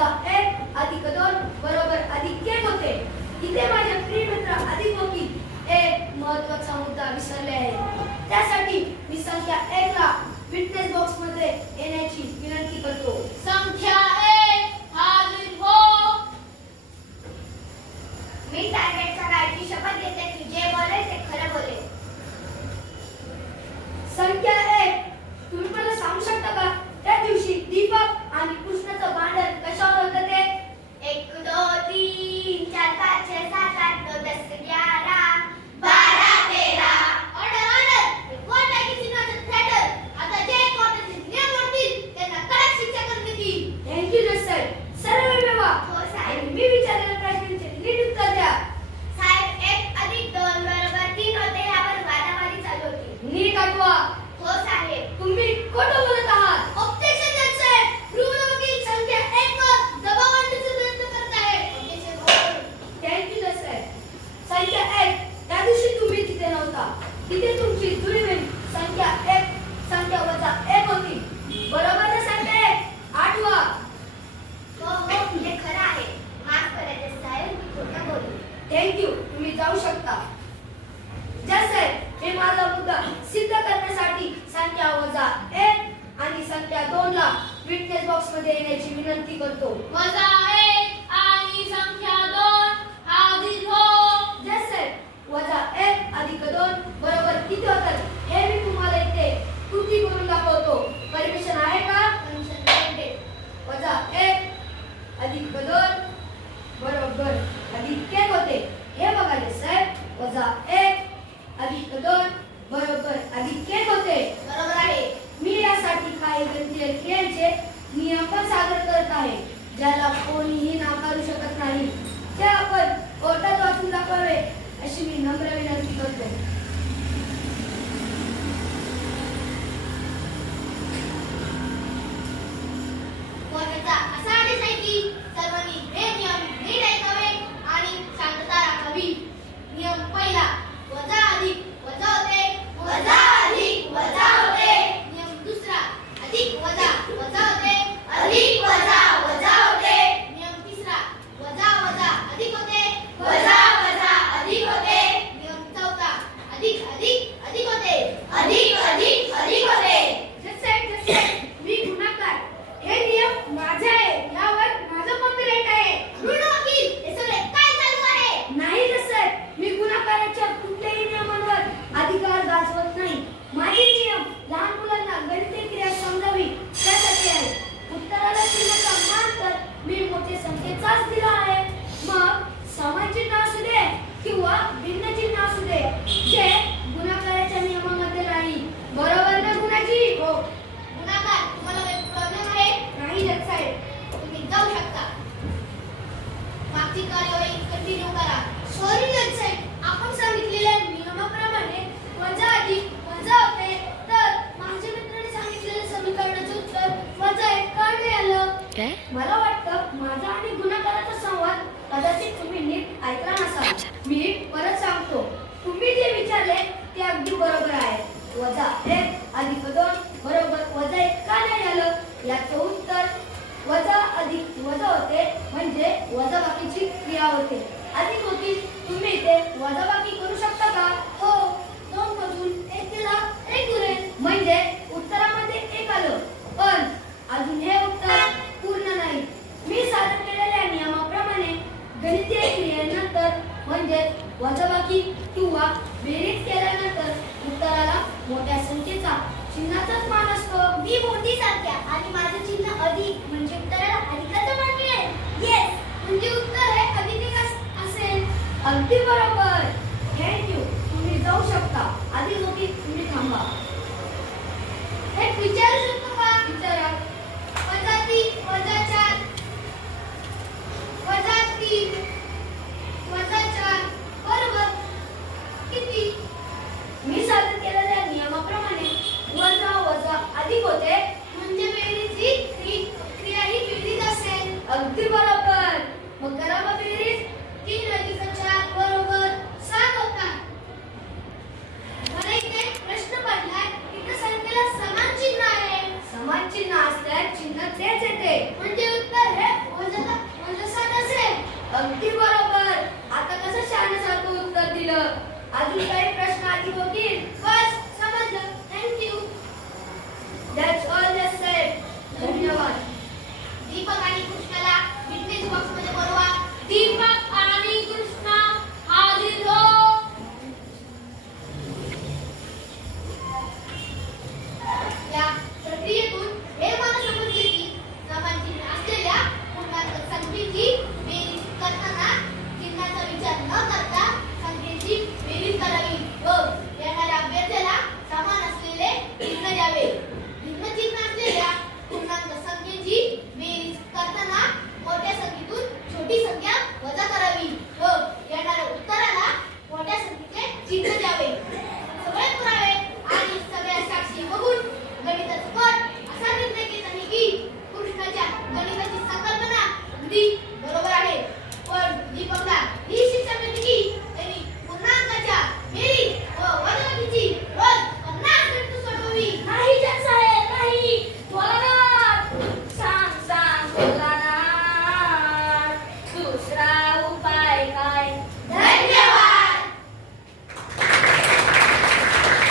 वजा 1 अधिक 2 बरोबर अधिक 1 होते. इथे माझे प्रिय मित्र अधिक वकील एक महत्त्वाचा मुद्दा विसरले आहे. त्यासाठी मी संख्या 1 ला विटनेस बॉक्स मध्ये येण्याची विनंती करतो. संख्या 1 हाजीर हो. मी टार्गेटच्या गायची शपथ घेते की जे बोलेल ते खरं बोलेल. संख्या 1 तुम्ही मला सांगू शकता का त्या दिवशी दीपक आणि कृष्णाचं भांडण कशावर होतं ते? 1 2 3 4 5 6 7 8 9 10 11 12 13. Order order. कोर्ट आहे की सिनेमाचं थिएटर. आता जे कोर्टाचे नियम मोडतील त्यांना कडक शिक्षा करण्यात येईल. थँक्यू जज साहेब. सर्व विभाग हो साहेब. मी विचारलेल्या प्रश्नांचे नीट उत्तर द्या. साहेब 1 अधिक 2 बरोबर 3 होते यावर वादावादी चालू होती. नीट आठवा. हो साहेब. तुम्ही खोटं बोलत आहात. ऑब्जेक्शन जज साहेब. गृह वकील संख्या 1 वर दबाव आणण्याचा प्रयत्न करत आहे. Objection over. थँक्यू जज साहेब. संख्या 1 त्या दिवशी तुम्ही तिथे नव्हता. तिथे तुमची जुळी बहीण संख्या 1 संख्या वजा 1 होती. बरोबर ना संख्या 1? आठवा. हो हो हे खरं आहे. माफ करा जज साहेब मी खोटं बोललो. थँक्यू. तुम्ही जाऊ शकता. जज साहेब मी माझा मुद्दा सिद्ध करण्यासाठी संख्या वजा 1 आणि संख्या 2 ला विटनेस बॉक्स मध्ये येण्याची विनंती करतो. वजा 1 आणि संख्या 2 हाजीर हो. जज साहेब वजा 1 अधिक 2 बरोबर किती होतात हे मी तुम्हाला इथे कृती करून दाखवतो. परमिशन आहे का? Permission granted. वजा 1 अधिक 2 बरोबर अधिक 1 होते. हे बघा जज साहेब वजा 1 अधिक 2 बरोबर अधिक 1 होते. बरोबर आहे. मी यासाठी काही गणितीय खेळाचे नियम पण सादर करत आहे ज्याला कोणीही नाकारू शकत नाही. ते आपण कोर्टात वाचून दाखवावे अशी मी नम्र विनंती करतो. कोर्टाचा असा आदेश आहे की सर्वांनी हे नियम नीट ऐकावे आणि शांतता राखावी. नियम पहिला वजा अधिक वजा होते. वजा अधिक वजा होते. नियम दुसरा अधिक वजा वजा होते. अधिक वजा वजा होते. नियम तिसरा वजा वजा अधिक होते. वजा वजा अधिक होते. नियम चौथा अधिक अधिक अधिक होते. अधिक अधिक अधिक होते. जज साहेब मी गुन्हेगार. हे नियम माझे आहे. यावर माझं कॉपीराइट आहे. ऋण वकील हे सगळे काय चालू आहे? नाही जज साहेब मी गुन्हेगाराच्या कुठल्याही नियमांवर अधिकार गाजवत नाही. माझे नियम लहान मुलांना गणितीय क्रिया समजावी त्यासाठी आहे. उत्तराला चिन्हाचा मान तर मी मोठे संख्येचाच दिला आहे. मग समान चिन्ह असू दे किंवा भिन्न चिन्ह असू दे जे गुन्हेगाराच्या नियमामध्ये नाही. बरोबर ना गुणाजी? हो. गुन्हेगार तुम्हाला काही प्रॉब्लेम आहे? नाही जज साहेब. तुम्ही जाऊ शकता. मागची कार्यवाही कंटिन्यू करा. सॉरी जज साहेब.